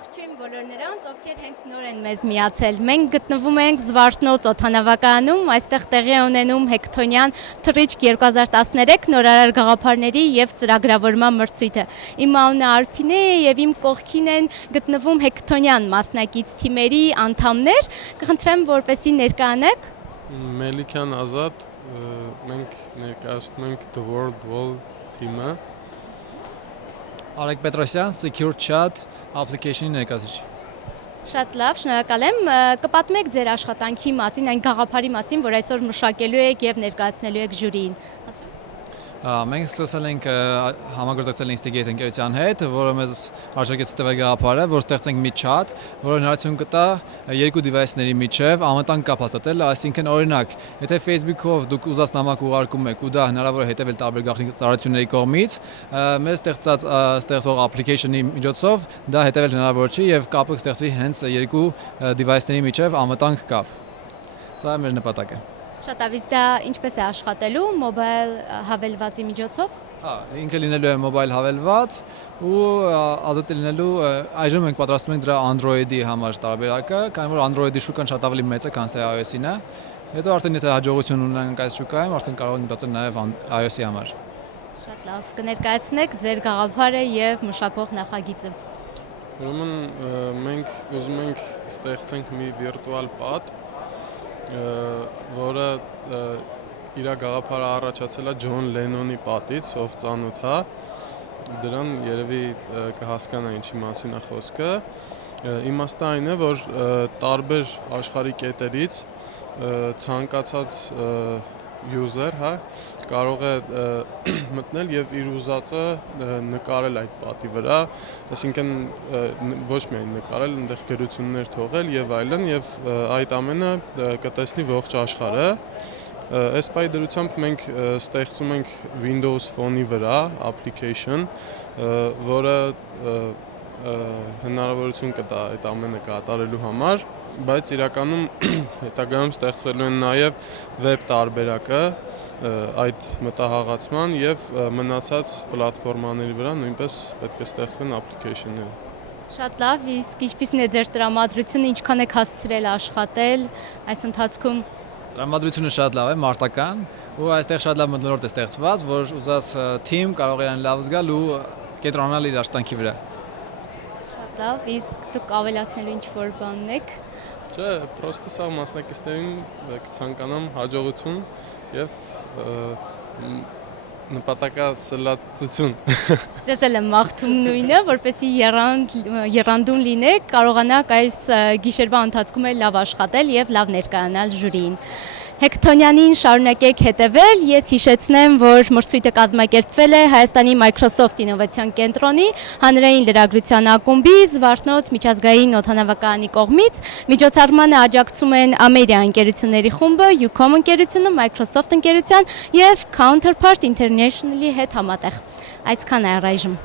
Ողջույն բոլոր նրանց, ովքեր հենց նոր են մեզ միացել։ Մենք գտնվում ենք Զվարթնոց օդանավակայանում, այստեղ տեղի է ունենում Հեքթոնյան թռիչք 2013 նորարար գաղափարների եւ ծրագրավորման մրցույթը։ Իմ անունը Արփին է եւ իմ կողքին են գտնվում Հեքթոնյան մասնակից թիմերի անդամներ։ Կխնդրեմ, որպեսզի ներկայանեք։ Մելիքյան Ազատ, մենք ներկայացնում ենք The World Wall թիմը։ Արեգ Պետրոսյան, Secure Chat application-ի ներկայացուցիչ։ Շատ լավ, շնորհակալ եմ։ Կպատմեք ձեր աշխատանքի մասին, այն գաղափարի մասին, որ այսօր մշակելու եք եւ ներկայացնելու եք ժյուրիին։ Մենք սկսել ենք համագործակցել Instigate ընկերության հետ, որը մեզ արժանացրեց տվել գաղափարը, որ ստեղծենք մի chat, որը հնարավորություն կտա երկու device-ների միջև անվտանգ կապ հաստատել, այսինքն օրինակ, եթե Facebook-ով դուք ուզած նամակ ուղարկում եք ու դա հնարավոր է հետևել տարբեր գաղտնի ծառայությունների կողմից, մեր ստեղծող application-ի միջոցով դա հետևել հնարավոր չի եւ կապը կստեղծվի հենց երկու device-ների միջև անվտանգ կապ։ Սա է մեր նպատակը։ Շատ ավիզ, դա ինչպես է աշխատելու մոբայլ հավելվածի միջոցով։ Ինքը լինելու է մոբայլ հավելված ու ազատ լինելու այժմ մենք պատրաստում ենք դրա Android-ի համար տարբերակը, քանի որ Android-ի շուկան շատ ավելի մեծ է, քան թե iOS-ին է։ Հետո արդեն եթե հաջողություն ունենանք այս շուկայում, արդեն կարող ենք մտածել նաև iOS-ի համար։ Շատ լավ, կներկայացնեք ձեր գաղափարը եւ մշակող նախագիծը։ Ուրեմն մենք ուզում ենք ստեղծենք մի վիրտուալ պատ, որը իր գաղափարը առաջացել է Ջոն Լենոնի պատից, ով ծանոթ է, դրան երևի կհասկանա ինչի մասին է խոսքը։ Իմաստը այն է, որ տարբեր աշխարհի կետերից ցանկացած user, կարող է մտնել եւ իր ուզածը նկարել այդ պատի վրա, այսինքն ոչ միայն նկարել, այնտեղ գրություններ թողել եւ այլն եւ այդ ամենը կտեսնի ողջ աշխարհը։ Այս պայդրությամբ մենք ստեղծում ենք Windows Phone-ի վրա application, որը հնարավորություն կտա այդ ամենը կատարելու համար, բայց իրականում հետագայում ստեղծվելու են նաեւ web տարբերակը այդ մտահաղացման եւ մնացած պլատֆորմաների վրա նույնպես պետք է ստեղծվեն application-ները։ Շատ լավ, իսկ ինչպիսին է ձեր տրամադրությունը, ինչքան եք հասցրել աշխատել այս ընթացքում։ Տրամադրությունը շատ լավ է, մարտական, ու այստեղ շատ լավ մթնոլորտ է ստեղծված, որ ուզած թիմ կարող է իրեն լավ զգալ ու կենտրոնանալ իր աշխատանքի վրա։ Շատ լավ, իսկ դուք ավելացնելու ինչ-որ բան եք։ Չէ, պրոստը սա մասնակիցներին կցանկանամ հաջողություն եւ նպատակասլացություն։ Ձեզ էլ եմ մաղթում նույնը, որպեսզի եռանդուն լինեք, կարողանաք այս գիշերվա ընթացքում էլ լավ աշխատել եւ լավ ներկայանալ ժյուրիին։ Հեքթոնյանին շարունակեք հետևել, ես հիշեցնեմ, որ մրցույթը կազմակերպվել է Հայաստանի Microsoft ինովացիոն կենտրոնի հանրային լրագրության ակումբի Զվարթնոց միջազգային օդանավակայանի կողմից, միջոցառմանը աջակցում են Ամերիա ընկերությունների խումբը, Ucom ընկերությունը, Microsoft ընկերության եւ Counterpart International-ի հետ համատեղ։ Այսքան է առայժմ։